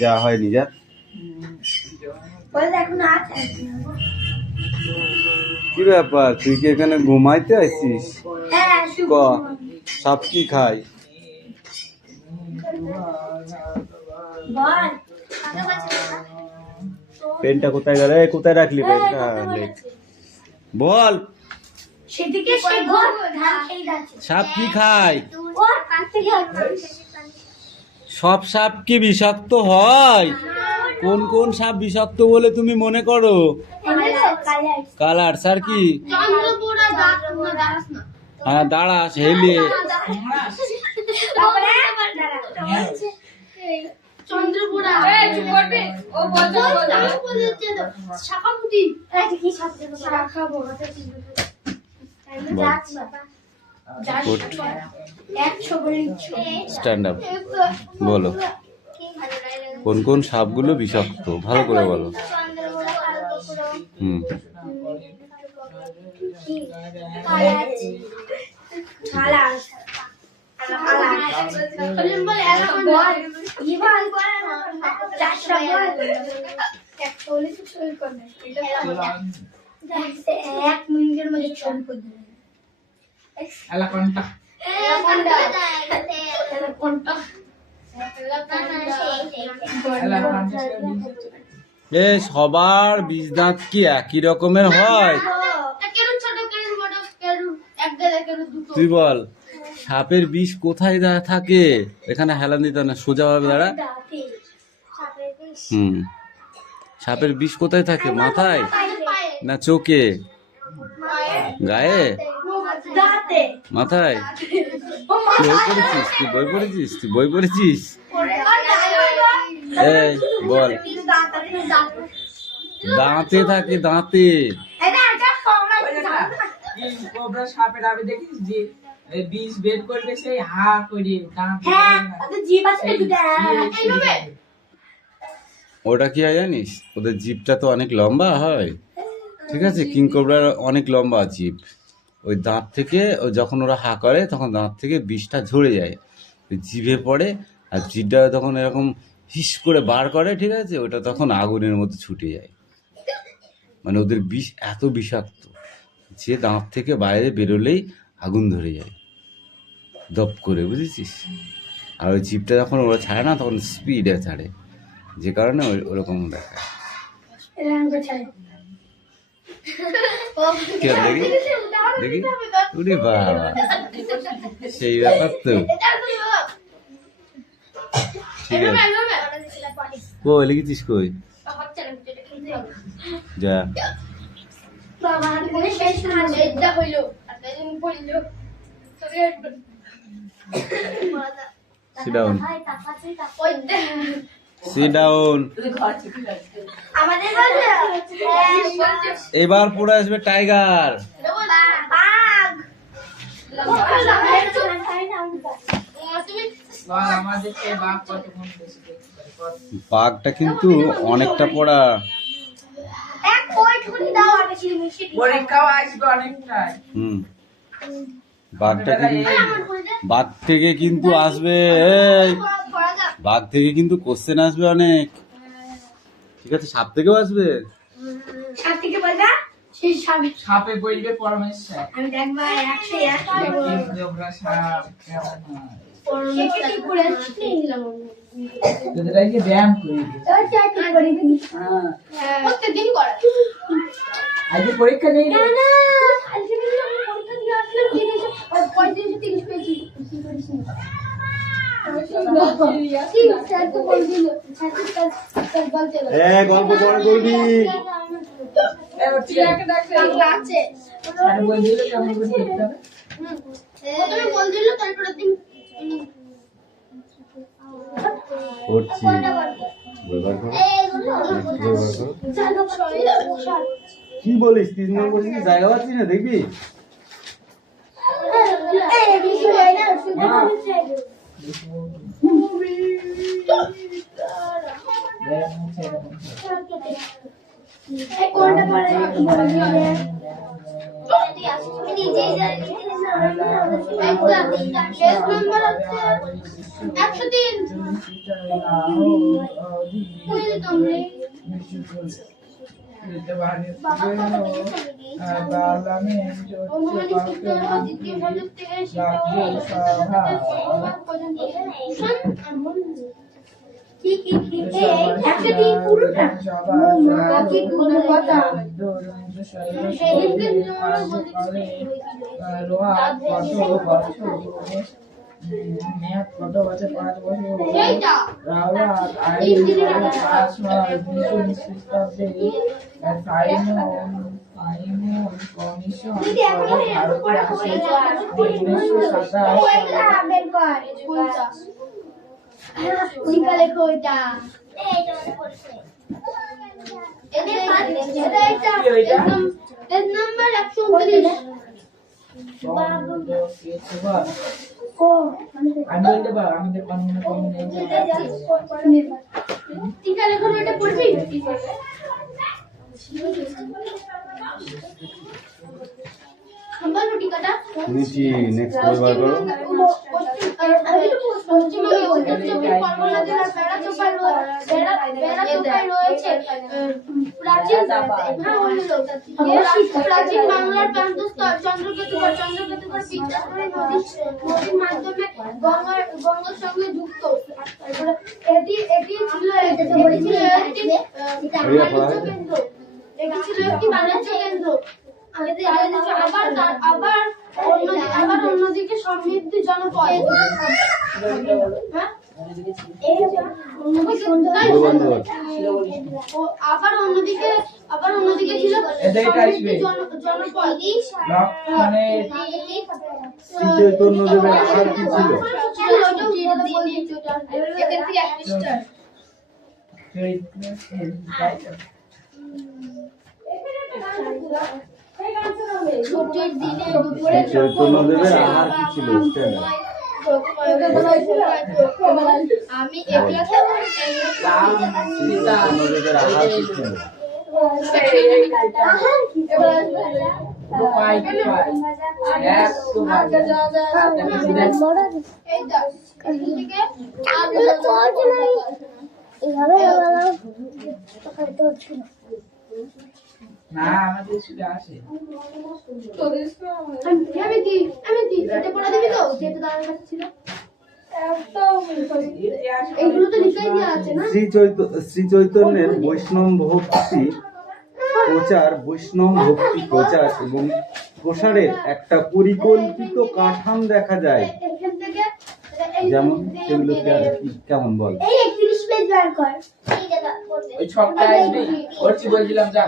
যা হয় নিজের। কি ব্যাপার, তুই কি এখানে ঘুমাইতে আসছিস? ক সাপ কি খায়? পেনটা কোথায় গেল? কোথায় রাখলি পেনটা? বল। সাপ কি খায়? সব সাপ কি বিষাক্ত হয়? কোন কোন সাপ বিষাক্ত বলে তুমি মনে করো? কালার স্যার কি? হ্যাঁ দাঁড়াস হেলে। স্ট্যান্ড আপ বলো, কোন কোন সাপগুলো বিষাক্ত ভালো করে বলো। এক মিনিটের মধ্যে ছবি করে দেবে। সবার বীজ দাঁত কি একই রকমের হয়? তুই বল সাপের বিষ কোথায় থাকে? এখানে হেলান দিতে না, সোজা ভাবে দাঁড়া। সাপের বিষ কোথায় থাকে? মাথায় না চোখে? গায়ে? মাথায়? বই পড়েছিস? তুই বই পড়েছিস? তুই বই পড়েছিস? এই বল। দাঁতে থাকে, দাঁতে। সাপের আমি দেখিস যে বিষ বের করবে সেই হা করে ওটা কি হয় জানিস? ওদের জিভটা তো অনেক লম্বা হয়, ঠিক আছে? কিংকবরার অনেক লম্বা জিভ। ওই দাঁত থেকে যখন ওরা হা করে তখন দাঁত থেকে বিষটা ঝরে যায়, জিভে পড়ে, আর জিভটা তখন এরকম হিস করে বার করে, ঠিক আছে? ওটা তখন আগুনের মতো ছুটে যায়। মানে ওদের বিষ এত বিষাক্ত যে দাঁত থেকে বাইরে বেরোলেই আগুন ধরে যায় দপ করে, বুঝেছিস? আর ওই জিভটা যখন ওরা ছাড়ে না তখন স্পিডে ছাড়ে, যে কারণে ওরকম দেখায়। দেখি দেখি, উরে বাবা, সেই ব্যাপার তো। ঠিক আছে, কই লিখেছিস? কই যা। Sit down. Sit down. এবার পড়ে আসবে টাইগার। বাঘটা কিন্তু অনেকটা পড়া। বাঘ থেকে কিন্তু আসবে, বাঘ থেকে কিন্তু কোশ্চেন আসবে অনেক, ঠিক আছে? সাপ থেকেও আসবে। সাপে বলবে পরমেশ্বর। আমি দেখবা 101 ব্যায়াম করি প্রত্যেকদিন করা। আজকে পরীক্ষা নেই না, আজকে পরীক্ষা দিয়ে আসলাম, জিনিস আর 35 পেয়েছি। গল্প পরে বলবি। কি বলিস? 3 নম্বর বলছিস, জায়গা পাচ্ছি না, দেখবি? পেজ নাম্বার হচ্ছে 103 বুঝলি তোমরা দ্বিতীয় ভাজক থেকে কি পুরোটা কি কোনো কথা কত বছর 5 বছর রাওয়াত কমিশন লেখো এটা পেজ নাম্বার 129 আমি বলতে পারবো আমি তো কম টিকা লেখো এটা পড়বি খাম্বানো টিকাটা নিচি নেক্সট বই বার করো। পশ্চিমবঙ্গে উত্তর চব্বিশ পরগনা জেলার বেড়াচোপায় রয়েছে প্রাচীন বাংলার প্রান্তস্থল চন্দ্রকেতুগড় বিদ্যাধরী নদীর মাধ্যমে গঙ্গার সঙ্গে যুক্ত। এটি ছিল একটি বাণিজ্য কেন্দ্র। এটি ছিল একটি বাণিজ্য কেন্দ্র। আবার অন্যদিকে সমৃদ্ধি জনপদ। আবার অন্যদিকে ছিল সমৃদ্ধি জনপদ। মানে শ্রী চৈতন্যদেবের আহার কি ছিল? ছুটির দিনে শ্রী চৈতন্যদেবের আহার কি ছিল? আমি শ্রী চৈতন্যদেবের আহার কি ছিল? না আমাদের স্কুলে আসে এটা পড়া দিবি তো যেটা তার কাছে ছিল এগুলো তো লিখাই দেওয়া আছে না। শ্রী চৈতন্যের বৈষ্ণব ভক্তি প্রচার এবং প্রসারের একটা পরিকল্পিত কাঠাম দেখা যায়। এখান থেকে যেমন সেগুলো কেমন বল? এই 31 পেজ বার কর। ওই ছকটা আসবে ওরছি বলছিলাম যা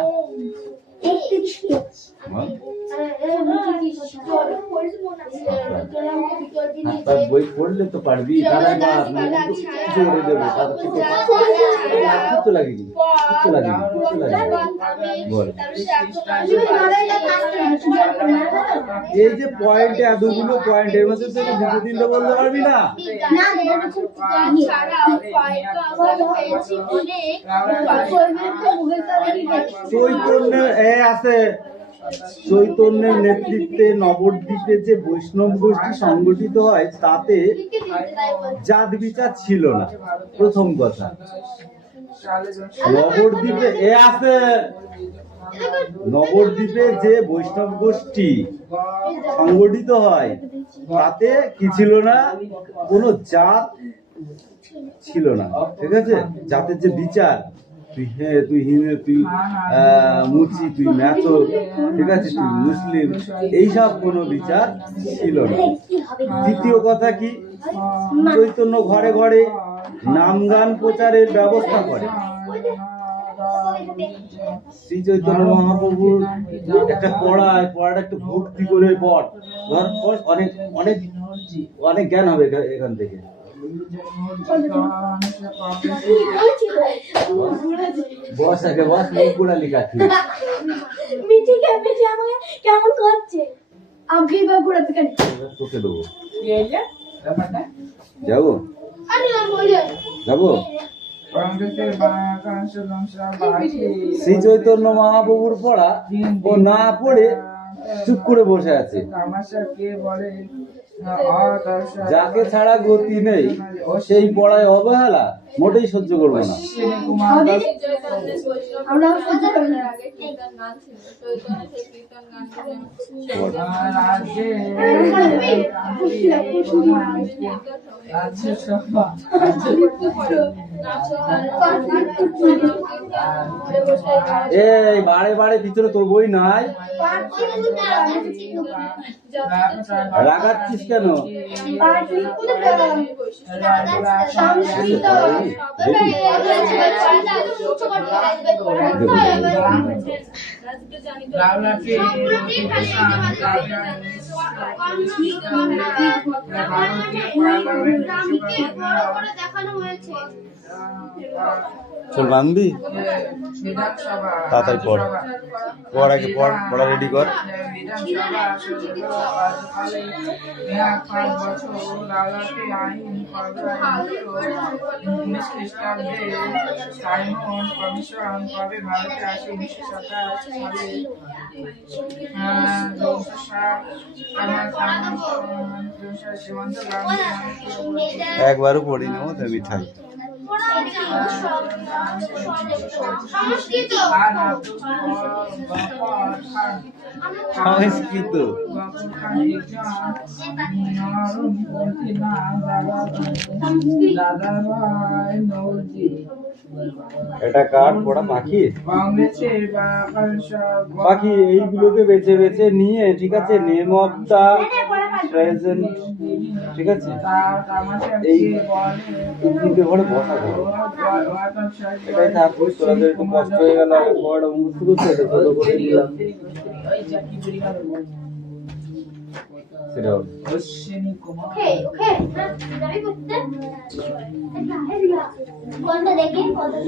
31 পেজ বল। তার বই পড়লে তো পারবি। তারা জোরে দেবে তার থেকে কিচ্ছু লাগেনি বল। এই যে পয়েন্ট এতগুলো পয়েন্ট এর মধ্যে তুই দুটো তিনটা বলতে পারবি না? চৈতন্যের নেতৃত্বে নবদ্বীপে যে বৈষ্ণব গোষ্ঠী সংগঠিত হয় তাতে জাত বিচার ছিল না। প্রথম কথা, নবদ্বীপে যে বৈষ্ণব গোষ্ঠী সংগঠিত হয় তাতে কি ছিল না? কোনো জাত ছিল না। ঠিক আছে, জাতের যে বিচার তুই হিন্দু, তুই মুচি, তুই ম্যাথো, ঠিক আছে, তুই মুসলিম, এইসব কোনো বিচার ছিল না। দ্বিতীয় কথা কি, চৈতন্য ঘরে ঘরে নাম গান প্রচারের ব্যবস্থা করে। শ্রী চৈতন্য মহাপ্রভুর একটা পড়াটা একটু ভক্তি করে পড়, অনেক অনেক অনেক জ্ঞান হবে এখান থেকে। বস আগে বস, মুখগুলা লিখাচ্ছি। কেমন করছে আমি ঘোরাতে কেন তোকে দেবো, যাবো যাবো। শ্রী চৈতন্য মহাপ্রভুর পড়া ও না পড়ে চুপ করে বসে আছে। তামাশাকে বলে যাকে ছাড়া গতি নেই সেই পড়ায় অবহেলা মোটেই সহ্য করবো না। আমরা সহ্য করি না। এই বারে বারে ভিতরে তোর বই নাই, রাগাচ্ছিস কেন? দেখানো হয়েছে। চল বান্ধবি, তাড়াতাড়ি পড়, পড় আগে পড়, পড়া রেডি কর। একবারও পড়ি নেবো তো মিঠাই। সংস্কৃত সংস্কৃত এটা কার পড়া? পাখি। পাখি এইগুলোকে বেছে বেছে নিয়ে, ঠিক আছে, নেম অফ দা প্রেজেন্ট, ঠিক আছে, এই তিনটে ঘরে বসা করো। এটাই থাকুক, তোদের একটু কষ্ট হয়ে গেল, পড়াটা মুখস্থ করতে এটা ছোট করে দিলাম। সেটাও ওকে ওকে যাবি করতে কোনটা দেখি কোনটা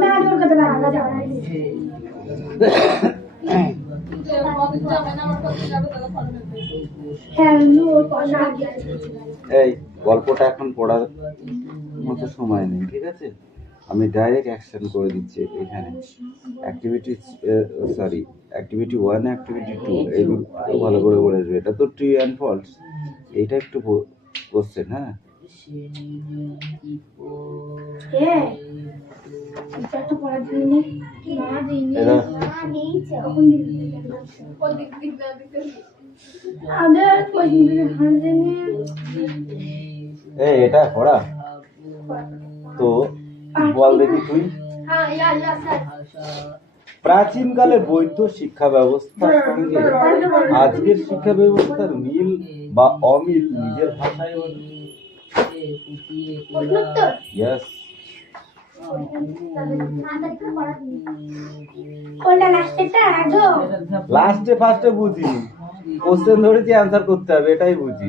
না আর কথা না আলাদা যাবে এই গল্পটা এখন পড়ার মতো সময় নেই, ঠিক আছে, আমি ডাইরেক্ট অ্যাকশন করে দিচ্ছি এখানে। অ্যাক্টিভিটি সরি অ্যাক্টিভিটি 1 অ্যাক্টিভিটি 2 এইগুলো ভালো করে বলে দেবে। এটা তো ট্রু অ্যান্ড ফলস, এইটা একটু কোশ্চেন। হ্যাঁ এটা পড়া তো বল দেখি তুই। প্রাচীনকালে বৈধ শিক্ষা ব্যবস্থার সঙ্গে আজকের শিক্ষা ব্যবস্থার মিল বা অমিল নিজের ভাষায় বল। ইয়েস। লাস্টে ফার্স্টে বুঝিনি, কোশ্চেন ধরেছি অ্যান্সার করতে হবে, এটাই বুঝি।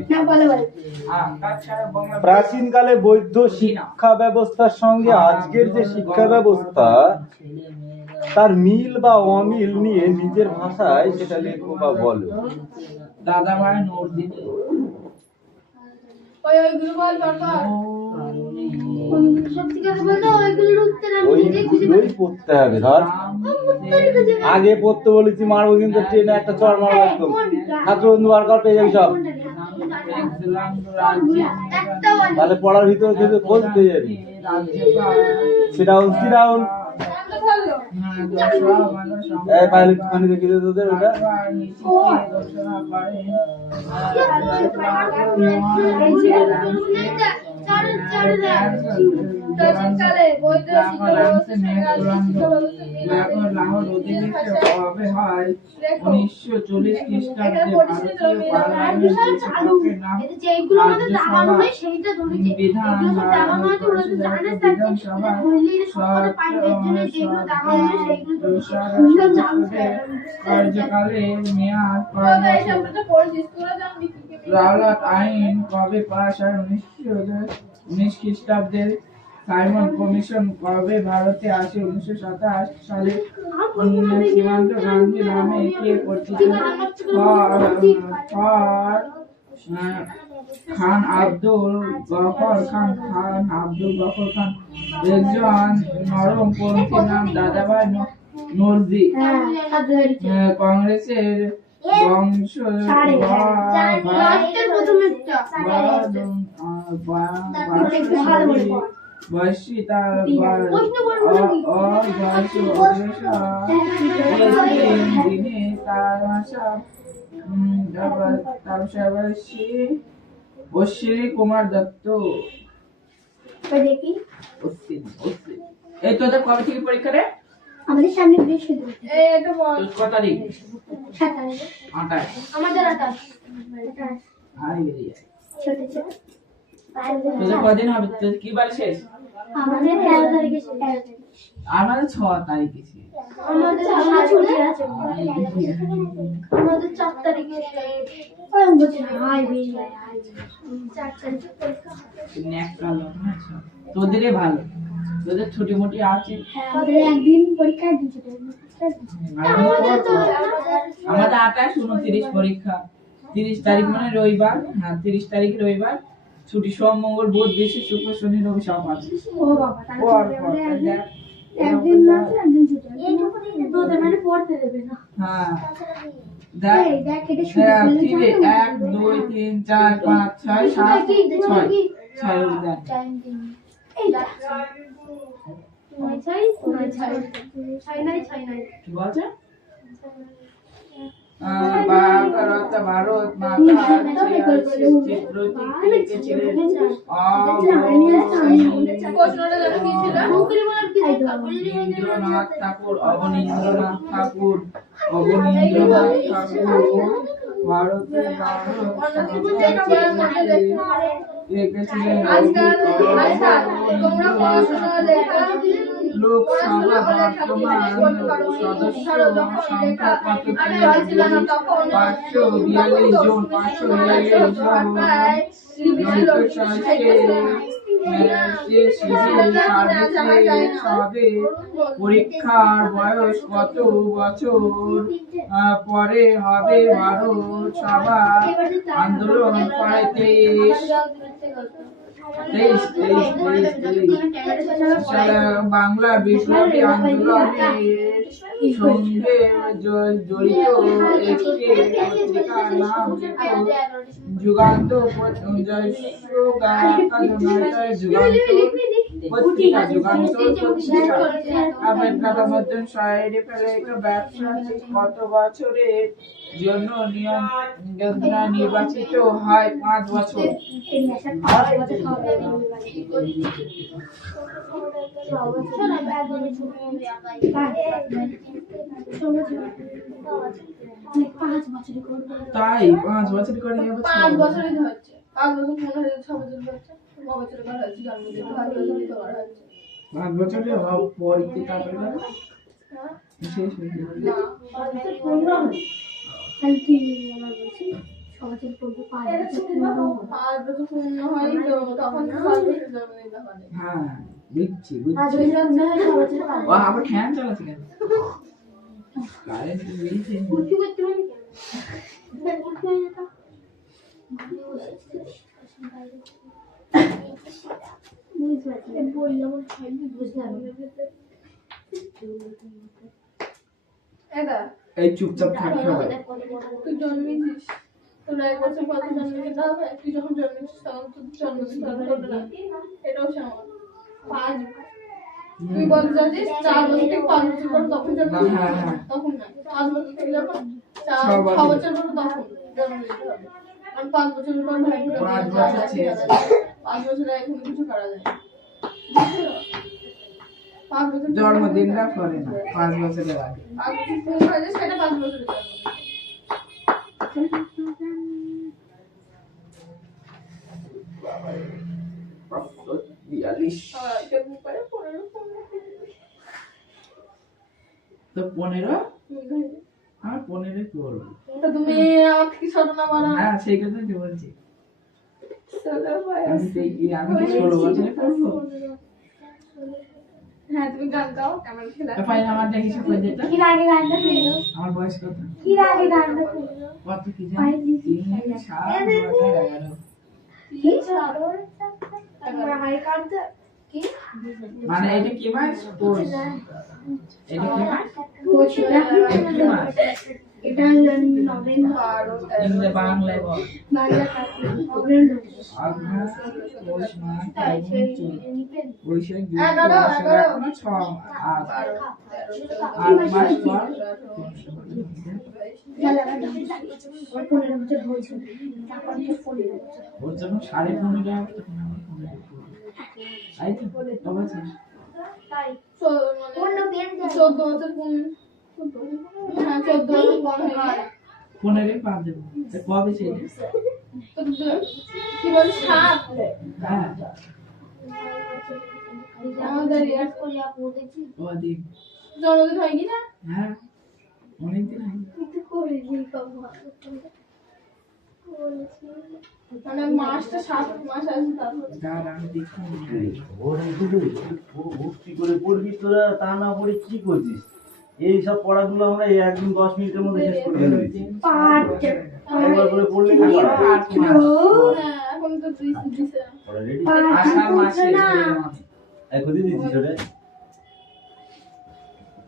প্রাচীনকালে বৈধ শিক্ষা ব্যবস্থার সঙ্গে আজকের যে শিক্ষা ব্যবস্থা তার মিল বা অমিল নিয়ে নিজের ভাষায় সেটা লেখো বা বলো। দাদা ভাই নোট দিতে ওইগুলোই পড়তে হবে। ধর আগে পড়তে বলেছি মারবো, কিন্তু ট্রেনে একটা চড় মারবো একদম। ছাত্র বন্ধু ওয়ার্কআউট পেয়ে যাবি সব, তাহলে পড়ার ভিতরে যদি খোঁজ পেয়ে যাবি। সিরাউন সিরাউন এই পাইলে একটুখানি দেখিয়ে দে তোদের ওটা। রাওলাট আইন কবে পাস হয়? 1919 খ্রিস্টাব্দে। সাইমন কমিশন কবে ভারতে আসে? 1927 সালে। সীমান্ত গান্ধী নামে কে পরিচিত? খান আব্দুল গফর খান। খান আব্দুল গফর খান একজন নরমপন্থী নাম দাদাভাই নরজি কংগ্রেসের বংশ লাস্টের প্রথমেরটা বয়সী তার দিনে তার অশ্বিনী কুমার দত্ত। দেখি এই তোদের কবে থেকে পরীক্ষা রে? আমাদের সামনে বৃহস্পতিবার তোর কত তারিখ? 27 28। আমাদের 28 আরে বেরিয়ে যায়। ছোট ছোট তোদের কদিন হবে? তোদের কি বার শেষ? আমাদের 13 তারিখে 13 তারিখ আমাদের 6 তারিখে শেষ। আমাদের সামনে ছুটি আছে আমাদের 4 তারিখে ওই বলছে হাই বেরিয়ে 4 তারিখে পরীক্ষা তোদেরই ভালো, তোদের ছুটি মুটি আছে। আমাদের একদিন পরীক্ষা একদিন ছুটি আমাদের 28 29 পরীক্ষা। 30 তারিখ মানে রবিবার। হ্যাঁ 30 তারিখ রবিবার ছুটি। সোম মঙ্গল বুধ বৃহস্পতি শুক্র শনি রবি সব আছে। ও বাবা পর তাহলে পর দেখ। একদিন না একদিন ছুটি এইটুকু দিন তোদের মানে পড়তে দেবে না হ্যাঁ দেখ এই দেখ এটা ছুটি দেখ বললে কি রে? 1 2 3 4 5 6 7 6 দেখ টাইম দিন এই দেখ ছয় নাই কি বলছে? ভারত মাতা অবনীন্দ্রনাথ ঠাকুর অবনীন্দ্রনাথ ঠাকুর ভারতের লোকসভা বর্তমান সদস্য সংখ্যা কত? 542 জন। 542 জন পরীক্ষার বয়স কত বছর পরে হবে? ভারত সভা আন্দোলন করে 23 বাংলা বিপ্লবী আন্দোলনের সঙ্গে জড়িত একটি পত্রিকার নাম যুগান্তর পত্রিকা। ব্যবসা কত বছরের জন্য নির্বাচিত হয়? 5 বছর। তাই 5 বছর করে 5 বছরই হচ্ছে। 5 বছর মনে হয় 6 বছর হচ্ছে। 9 বছর করে হচ্ছে জন্মদিন 5 বছরই তো করা হচ্ছে। 5 বছরের পরীক্ষা তারপরে শেষ হয়ে যাবে। না 5 বছর পূর্ণ হয়। তাহলে কি আমার বলছি 6 বছর পর্যন্ত 5 বছর পূর্ণ 5 বছর পূর্ণ হয় তো তখন 5 বছর জন্মদিন হয়। হ্যাঁ বুঝছি 5 বছর পূর্ণ হয় 6 বছর ও আবার ফ্যান চালাচ্ছে কেন? কারেন্ট বেরিয়েছে। কুর্তি করতে পারি কেন কুর্তি হয়ে যেত এটা এই চুপচাপ থাকতে হবে। তুই জন্মেছিস তোর 1 বছর পর জন্মদিন হবে। তুই যখন জন্মেছিস তখন তোর জন্মদিন পালন করবে না। এটাও সমান 5 তুই বলতে চাচ্ছিস 4 বছর থেকে 5 বছর পর তখন জন্মদিন হ্যাঁ, হ্যাঁ। তখন না 5 বছর থেকে যখন 6 6 বছর। বছর পর তখন জন্মদিন হবে। আর 5 বছরের পর ভাই 5 বছর ছেড়ে 5 বছরে এখন কিছু করা যায় না। 5 বছর জন্মদিনটা করে না 5 বছরের আগে। 5 বছর পূর্ণ হয়ে যায় সেটা 5 বছরের জন্মদিন। 42 তো 15 আর 15 করব। তো তুমি আমার থেকে ছোট না বড়? হ্যাঁ সেই কথাই তো বলছি। ছোট ভাই আমি কি 16 বছরে করবো? হ্যাঁ তুমি গান গাও কেমন খেলা তো পাই আমার দেখি সব করে দিতে। কি আগে গানটা শুনলো আমার বয়স কত? কি আগে গানটা শুনলো কত কি জানি? 3 7 2011 মানে এটা কি মাস? পৌষ। এটা কি মাস? এটা কি মাস? এটা নভেম্বর ইংরেজি বাংলায় বল। বাংলা নভেম্বর আঘাত, পৌষ মাস, ফাল্গুন, চৈত, বৈশাখ, জ্যৈষ্ঠ, আষাঢ়, 8 মাস পর ওর জন্য 15.5 আগস্ট তখন আমার ফোন লাগবে। তাই তো? তবে আছে। 15 বাদ দেবো। তা কবে সেটা? হ্যাঁ, ওদিন। হ্যাঁ, অনেকদিন আগে। দাঁড়া, আমি দেখি। ভক্তি করে পড়বি তোরা, তা না পড়ে কি করছিস? এই সব পড়াগুলো আমরা এই একদিন 10 মিনিটের মধ্যে শেষ করে দিয়েছি। একবার করে পড়লে কি হয়? পড়া রেডি? আষাঢ় মাসে এখন দিয়ে দিচ্ছিস ওটা?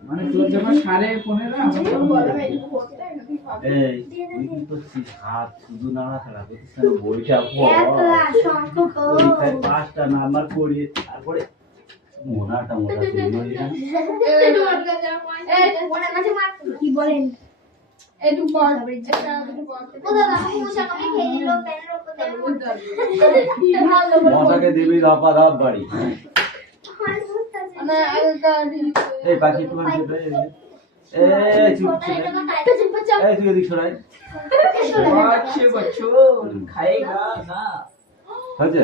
মানে তোর যখন 15.5 আমার তখন এই তুই কি করছিস? হাত শুধু নাড়াচাড়া করছিস না, বইটা পরীক্ষায় 5টা নাম্বার করিয়ে তারপরে মোনাটা মোটা তৈরি হয়ে যায়। কি বলেন মশাকে দিবি ধাপা ধাপ বাড়ি। এই পাখি একটু বাড়ি চলে যায়। এই চুপ ছেলে। এই তুই এদিক সরাই। বছর খাইগা না। হয়েছে?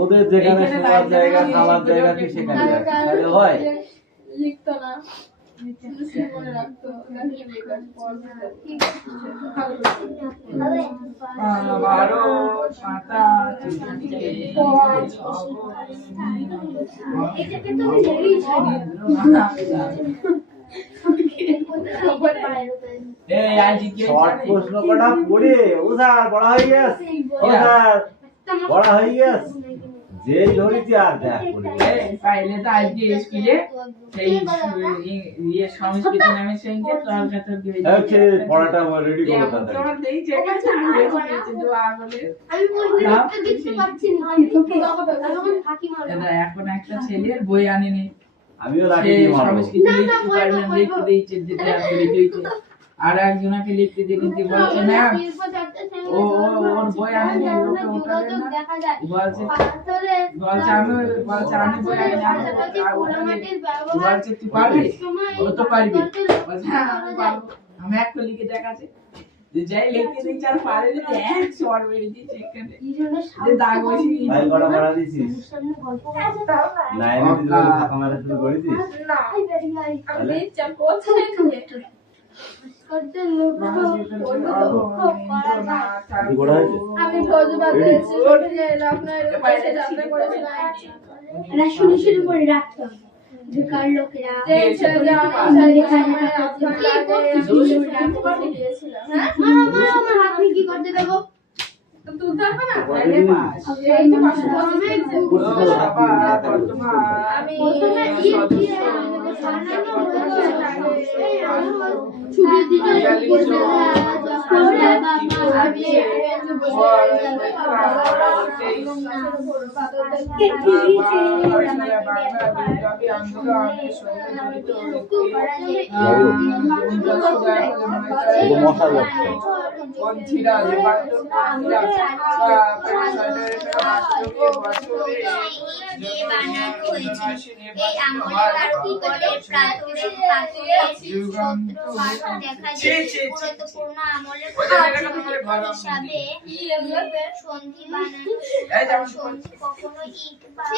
ওদের যেখানে শোয়ার জায়গা, খাওয়ার জায়গা কি সেখানে যাবে। তাহলে হয়? লিখতো না মনে রাখতো বারো পাতা শর্ট প্রশ্ন কটা পড়ে ও স্যার বড় হয়ে গেছে, ও স্যার বড় হয়ে গেছে, যেই ধরেছি আর দেখ পাইলে তো আজকে স্কুলে সেই ইয়ে সংস্কৃত নামে সঙ্গে ওকে পড়াটা রেডি করো তাড়াতাড়ি। তোমার দেই চেক আছে আমি দেখেছি তো আগলে আমি দেখতে পাচ্ছি না দাদা এখন একটা ছেলের বই আনেনি আমিও সে লাগিয়ে দিয়ে মারবো। সংস্কৃত লিখতে দিয়েছে যেটা আপনি দিয়েছে আর একজনকে লিখতে দিয়ে দিতে বলছে ম্যাম ও ওর বই আনেনি ওকে ওঠাবে না বলছে বলছে আমি বই আনি বলছে তুই পারবি ও তো পারবি বলছে হ্যাঁ আমি পারবো আমি একটা লিখে দেখাচ্ছি যে যাই লিখতে দিচ্ছি আর পারে যদি এক শর্ট বেরিয়ে দিচ্ছে এখানে যে দাগ বসে ভাই কটা পড়া দিছিস? লাইনে দিতে ফাঁকা মারা শুরু করেছিস? আমি ভোজবাদ দিয়েছি আপনার শুরু শুরু করে রাখতে হবে বেকার লোকেরা আমার হাত কি করতে দেবো তুলতে হবে না আমি ছুটির দিনে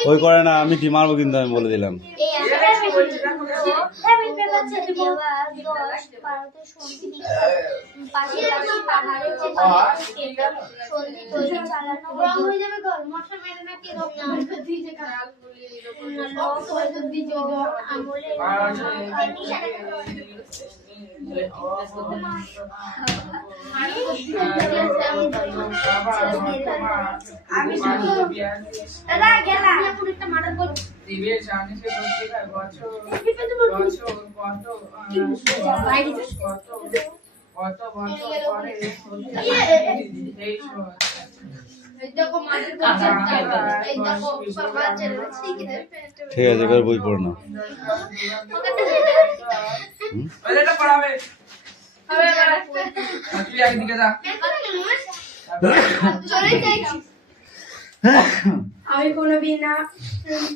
ওই করে না, আমি টি মারবো কিন্তু আমি বলে দিলাম। আমি শুধু একটা মার্ডার করব দিবের সামনে সে বসে খায় বছর কত বছর পরে এই দেখো মার্ডার করছে এই দেখো বাবা চলে ঠিক ঠিক আছে এবার বই পড়ো না। ওইটা পড়াবে তুই একদিকে যা চলে যাইছি আমি কোনো বিনা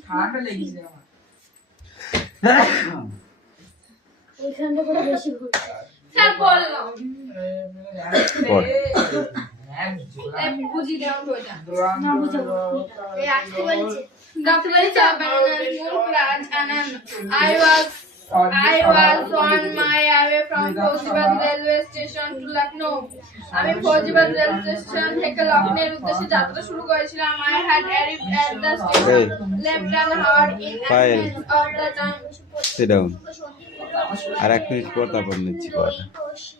ঠান্ডা লেগেছে আমার এইখানটা করে বেশি ভুল স্যার বললাম পড়। বুঝি দাও তো এটা না বুঝো এই আজকে বলছে Dr. Valisa Bananas Moon Raj Anand. I was on my way from Fauziabad railway station to Lucknow. আমি ফৌজিবাদ রেলওয়ে স্টেশন থেকে লখনউর উদ্দেশ্যে যাত্রা শুরু করেছিলাম। I had arrived at the station left and hard in advance of the time. Sit down. আর 1 minute পর তারপর নিচ্ছি পড়াটা।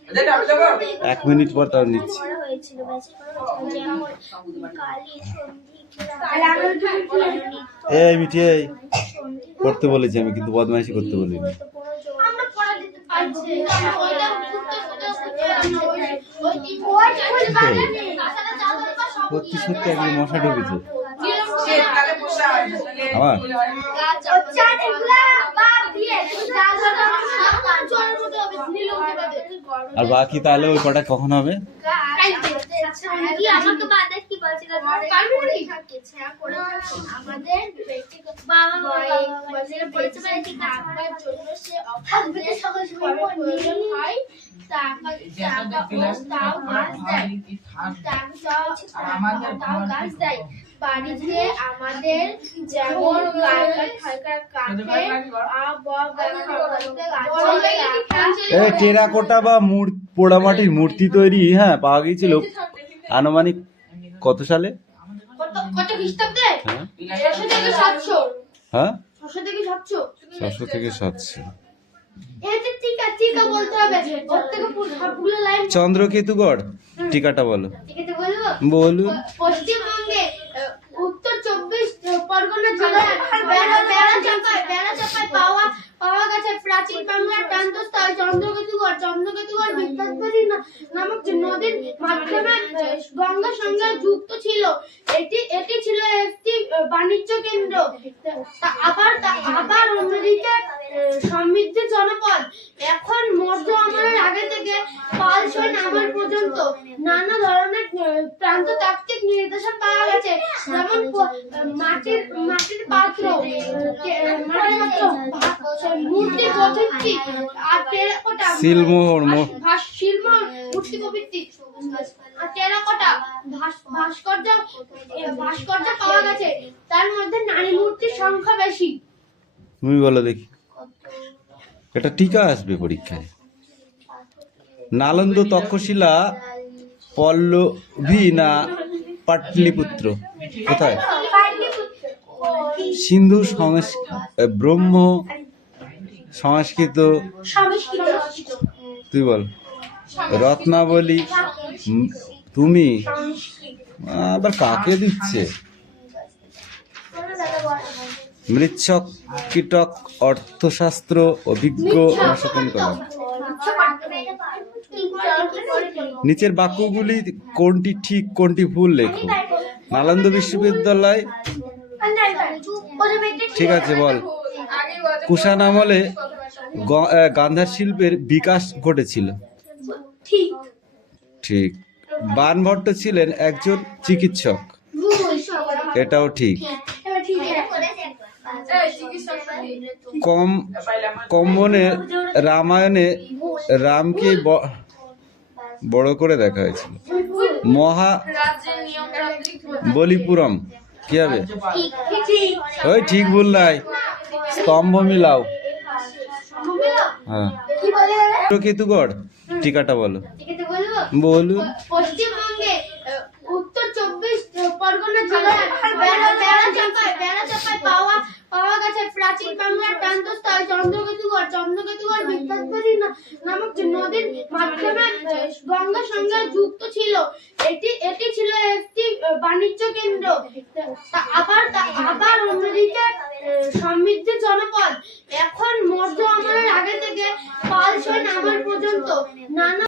এটা আমি দেবো 1 মিনিট পর তারপর নিচ্ছি। হয়েছিল কালী সন্ধি এই মিঠি এই পড়তে বলেছি আমি, কিন্তু বদমাইশি করতে বলিনি। আমরা পড়া দিতে পারছি ওইটা সত্যি সত্যি একদিন মশা ঢুকেছে শীতকালে বসে হয় আমার। আর বাকি তাহলে ওই কটা কখন হবে? বাড়িতে আমাদের যেমন এই টেরাকোটা বা পোড়ামাটির মূর্তি তৈরি হ্যাঁ পাওয়া গিয়েছিল আনুমানিক কত সালে? কত খ্রিস্টাব্দে? হ্যাঁ 600 থেকে 700 হ্যাঁ 600 থেকে 700 600 থেকে 700। এটা টিকা বলতে হবে ওর থেকে সবগুলো লাইন চন্দ্রকেতুগড় টিকাটা বলো। ঠিক আছে বলবো বলুন। পশ্চিমবঙ্গে উত্তর 24 পরগনা জেলার বেড়াচাপায় পাওয়া গেছে প্রাচীন বাংলার প্রান্তস্থল চন্দ্রকেতুগড় বিদ্যাধরী নামক নদীর মাধ্যমে গঙ্গার সঙ্গে যুক্ত ছিল। এটি ছিল একটি বাণিজ্য কেন্দ্র। আবার অন্যদিকে সমৃদ্ধ জনপদ। এখন মধ্য আমলের আগে থেকে পাল সৈন আমল পর্যন্ত নানা ধরনের প্রান্ততাত্ত্বিক নিদর্শন পাওয়া গেছে, যেমন মাটির পাত্র, মূর্তি প্রভৃতি আর টেরাকোটা সিলমোহর মূর্তি প্রভৃতি আর টেরাকোটা ভাস্কর্য পাওয়া গেছে। তার মধ্যে নারী মূর্তির সংখ্যা বেশি। তুমি বলো দেখি, এটা টিকা আসবে পরীক্ষায়। নালন্দ তক্ষশিলা পল্লবী না পাটলিপুত্র কোথায়? সিন্ধু ব্রহ্ম সংস্কৃত তুই বল। রত্নাবলী তুমি আবার কাকে দিচ্ছে? মৃচ্ছক কীটক অর্থশাস্ত্র অভিজ্ঞ অনুশোচন করা। নিচের বাক্যগুলি কোনটি ঠিক কোনটি ভুল লেখো। নালন্দ বিশ্ববিদ্যালয় ঠিক আছে বল। কুষাণ আমলে গান্ধার শিল্পের বিকাশ ঘটেছিল ঠিক। বাণভট্ট ছিলেন একজন চিকিৎসক এটাও ঠিক। কম্বনে রামায়ণে রামকে বড় করে দেখা হয়েছিল। বলিপুরম কি হবে? ওই ঠিক ভুল নাই, স্তম্ভ মিলাও। হ্যাঁ চন্দ্রকেতুগড় টিকাটা বলো। বলুন। পশ্চিমবঙ্গে উত্তর 24 পরগনা জেলার বেড়াচাপায় পাওয়া গেছে প্রাচীন বাংলার প্রান্তস্থল চন্দ্রকেতুগড় বিদ্যাধরী নামক নদীর মাধ্যমে গঙ্গার সঙ্গে যুক্ত ছিল। এটি ছিল একটি বাণিজ্য কেন্দ্র। আবার অন্যদিকে সমৃদ্ধ জনপদ। এখন মৌর্য আমলের আগে থেকে পাল সেন আমল পর্যন্ত নানা